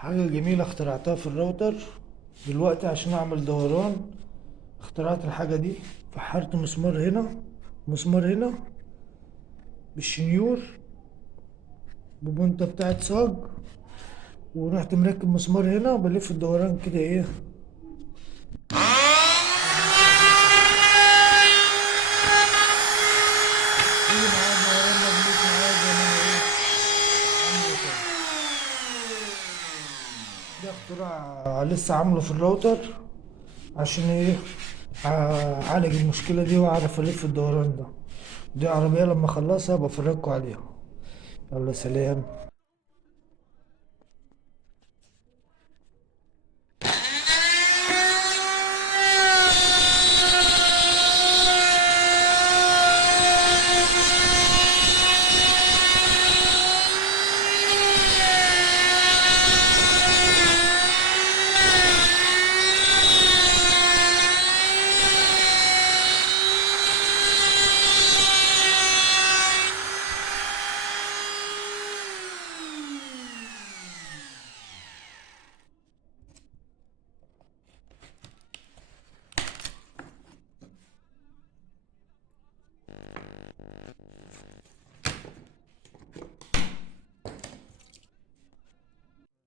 حاجة جميلة اخترعتها في الراوتر دلوقتي عشان اعمل دوران. اخترعت الحاجة دي، فحرت مسمار هنا مسمار هنا بالشنيور ببنطة بتاعت صاج، ورحت مركب مسمار هنا بلف الدوران كده ايه. يجي معايا الدوران ده بيلف معايا زي ما انا ايه عامله كده. ده اختراع لسه عامله في الراوتر عشان ايه اعالج المشكلة دي واعرف الف الدوران ده. دي عربية لما اخلصها بفرجكوا عليها. يلا سلام.